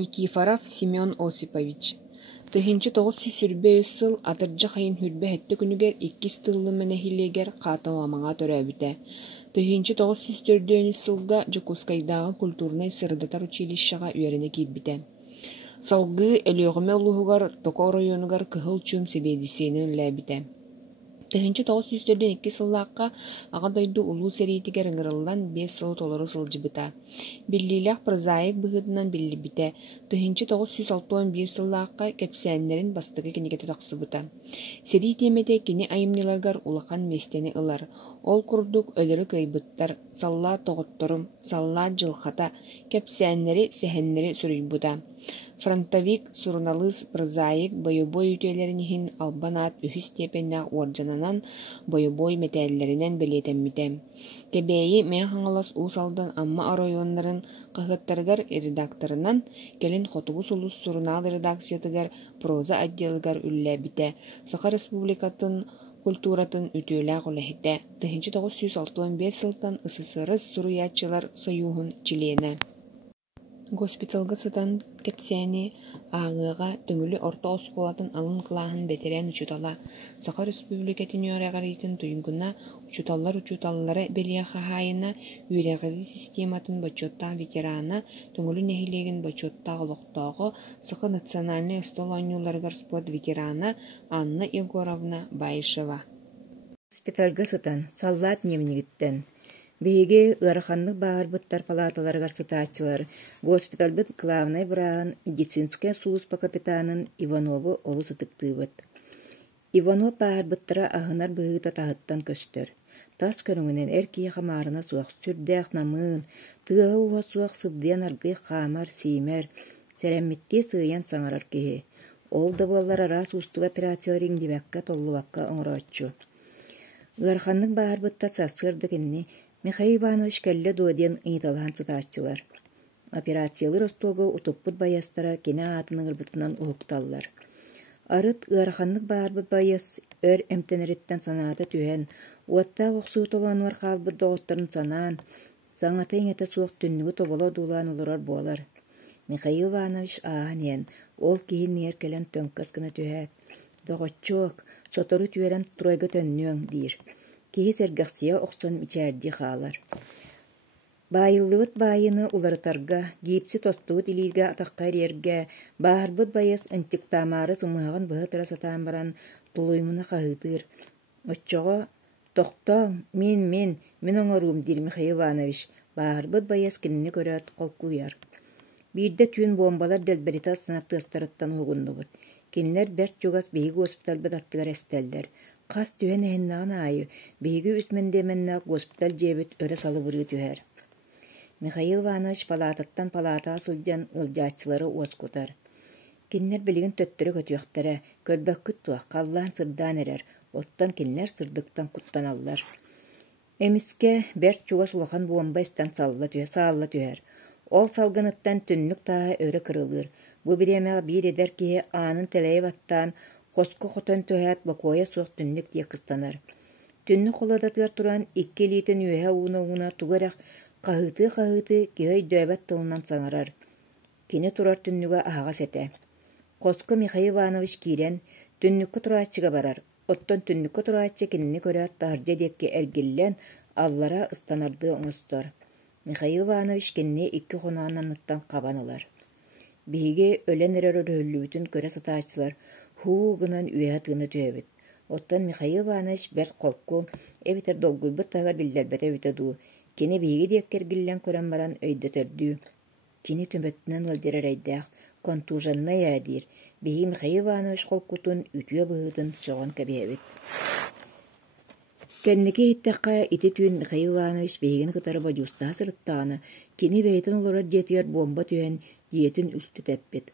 Никифоров Семен Осипович. Тыһынчы тоҕус сүрбө сыл атырдьа хайын хүрбэ хэттэ күнүгэр иккис тыллы мэнэһилиэгэр хааталамаҥа төрөөбүтэ. Тыһынчы тоҕус сүстөрдөөнү сылга Жокускайдагы культурнай сырдатар училищаҕа үөрэне киирбитэ. Салгыы өлүөҕүмэ улуһугар Токо районугар кыһыл чуум себиэдисиэнин үлээбитэ. Тыһынчы тоҕус сүстөрдөөн икки сыллаакка аҕа дойду улуу сэриитигэр ыҥырыллан 5 сыл толору сылдьыбыта. Биллиилээх прозаик быһыытынан биллибитэ. Тыһынчы тоҕус сүс алтуон 1 сыллаакка кэпсээннэрин бастыгы кинигэтэ тахсыбыта. Сэрии тиэмэтэ кини айымныларгар улахан местени ылар. Ол курдук өлөрү кыайбыттар, саллаа тоҕотторум, саллаа дьылхата, кэпсээннэри сэһэннэри суруйбута. Фронтовик, сурналыс, прозаик, бойобой үтүөлэрин иһин албанаат үһүс степеннээх уордьананан бойобой мэтээллэринэн белиэтэммитэ. Кэбээйи мэн хаҥалас уус алдан амма оройуоннарын хаһыаттарыгар редакторынан келин хотугус улус сурнаал редакциятыгар проза отделыгар үллээбитэ. Саха республикатын культуратын үтүөлээх үлэһитэ. Тыһынчы 1965 сылтан СССР суруйааччылар союһун чилиэнэ. Госпиталга сытан кэпсээни ааҕыаҕа төҥүлү орто оскуолатын алын кылааһын бэтэрээн учутала. Саха республика түнүөрэҕэриитин туйуҥуна учуталлары белиэхаһаайына үөрэҕэри систематын бачуоттаах ветерана төҥүлү нэһилиэгин бачуоттаах олохтоого Саха национальный остол оонньууларыгар спорт ветерана Анна Егоровна Байышева. Госпиталга сытан саллаат немнигиттен биһиги ыараханнык баарбыттар палаталарыгар сытааччылар госпитальбыт главный браан медицинская служба капитанын Иванову олу сытыктыыбыт. Иванов баарбыттара аһынар быһыыта таһыттан көстөр. Тас көрүҥүнэн эр киэхэ маарына суох сүрдээх намыын, тыаһы уһа суох сылдыан аргый хаамар, сиимэр, сэрэммиттии сыыйан саҥарар киһи. Ол да буоллар араас устук операциялар иҥдибэккэ толлубакка оҥорооччу. Ыараханнык баарбытта сарсыарда кинни Михаил Иванович кэллэ дуодиэн ыйыталаан сытааччылар. Операциялыр остуолга утуппут байастара кини аатын ыҥырбытынан уһукталлар. Арыт ыараханнык баарбыт байас өр эмтэнэриттэн санаата түһэн, уаттаах охсуут олоонугар хаалбыт доҕотторун санаан, саҥата иҥэтэ суох түннүгү тоболо дуулаан олорор буолар. Михаил Иванович ааһан иэн, ол киһин ниэр кэлэн төҥкөс гына түһээт. Доҕоччуок, сотору түөрэн туройго төннүөҥ диир. Киһи сэргэхсиэ охсон ичээрди хаалар. Баайыллыбыт баайыны уларытарга, гипси тостубут илииргэ атахха эриэргэ, баарбыт байас ынтьыктаамаары сымыһаҕын быһытыра сатаан баран тулуймуна хаһыытыыр. Оччоҕо, тохтооҥ, мин оҥоруум диир Михаил Иванович, баарбыт байас кинини көрөөт холкуйар. Биирдэ түүн бомбалар дэлбэрита станактыастарыттан уһугуннубут. Кинилэр бэрт чугас биһиги госпиталбыт аттыгар эстэллэр. Хас түһэн эһиннаҕын аайы, биһиги үсмэндиэмэннаах госпиталь дьиэбит өрө салыбырыы түһэр. Михаил Иванович палататтан палатаа сылдьан ылдьааччылары уоскутар. Кинилэр билигин төттөрү көтүөхтэрэ, көрбөккүт туох, халлаан сырдаан эрэр, оттон кинилэр сырдыктан куттаналлар. Эмиске бэрт чугас улахан бомбайстан саалла түһэр. Ол салгыныттан түннүк тааһы өрө кырылыыр. Бу бириэмэҕэ биир эдэр киһи аанын тэлэйэ баттаан хоско хотон төһөт бакуоя суох түннүк дии кыстанар. Түннүк холодатыгар туран икки литин үөһэ уна тугарах хаһыыты киһөй дөйбат тылынан саҥарар. Кини турар түннүгө аһаҕа сэтэ. Хоско Михаил Иванович киирэн түннүккө турааччыга барар. Оттон түннүккө турааччы кинини көрөөт таһырдьа диэкки эргиллэн аллара ыстанардыы оҥостор. Михаил Иванович кинини икки хоноонанныттан хабанылар. Биһиги өлен эрэр өрөһүллүбүтүн көрө сатааччылар хуу гынан үөһэ тыына түөбүт. Оттон Михаил Иванович бэрт холку эбитэр долгуйбут тагар биллэрбэтэ үтэ дуу. Кини биһиги диэккер гиллэн көрөн баран өйдөтөрдүү. Кини түмөттүнэн ылдьарар эйдээх контуженная диир. Биһиги Михаил Иванович холкутун үтүө быһыытын соҕон кэбиэбит. Кэнники иттэххэ ити түүн Михаил Иванович биһигин кытары бадьуустаа сырыттаҕына кини бэйэтин олорор диэтигэр бомба түһэн диэтин үлтүтэппит.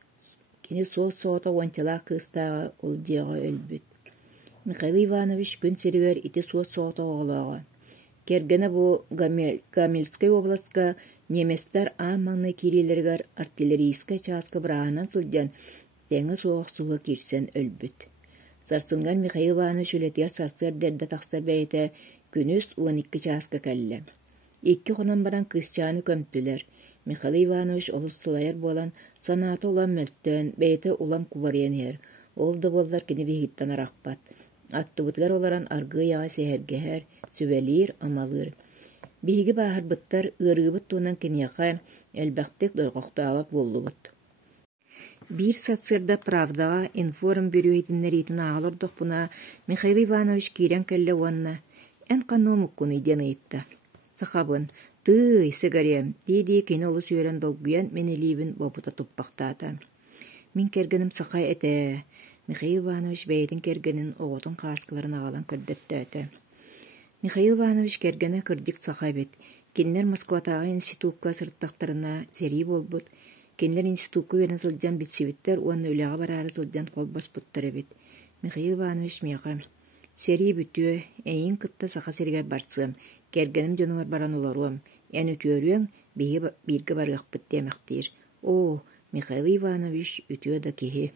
Кини соota уончалаах кыыстааҕа ол дьиэҕэ өлбүт. Михаил Иванович күн сиригэр ити соota оҕолоҕо. Кэргэнэ бу Гамельскай областка неместер ааммаңнай кириилэригэр артиллерийскай чааска быраанан сылдьан тэҥэ суох суга кирсэн өлбүт. Сарсынган Михаил Иванович үлэтигэр сарсыар дэрдэ тахсар бэйэтэ күнүс 12 чааска кэллэ. Икки хонон баран кыысчааны көмпүлэр. Михаил Иванович олуссылайар болан санаты улам мөлттөн, бейте улам кубарыен ер. Ол да боллар кини бигиттен арақпат. Аттыбытыгар оларан аргы яға сехергехер, сүбелир, амалыр. Биги бахар быттар ырыбыт туынан кинияқа элбәқтек дойғоқтаалап боллубут. Бир сатсырда правдаға информ бөрүйтіннер итін ағылырдық бұна Михаил Иванович кирен кәлі уанна ән қануы мұққыны иден ыйтта. Сақабын, тый, сигарем, дейдей кені олы сүйерен долгуян менелейбін бопыта тұппақтата. Мен кергенім сақай әті. Михаил Иванович бәйдің кергенін оғытын қарскыларын ағалан көрдетті әті. Михаил Иванович кергені кірдік сақай бет. Кенлер Москватағы институтқа сырттақтарына зери болбыт. Кенлер институтқа верін сылджан бітсевіттер, оны өліға барары сылджан қолбас бұттары бет. Михаил Иванович меға. Сери бүтіе, әйін кытта сақа сергер барсым. Кергенім жонуар баран оларуам. Ән үтіөрүен бірге барғақ бітті әмәқтер. О, Михаил Иванович үтіе да кеге.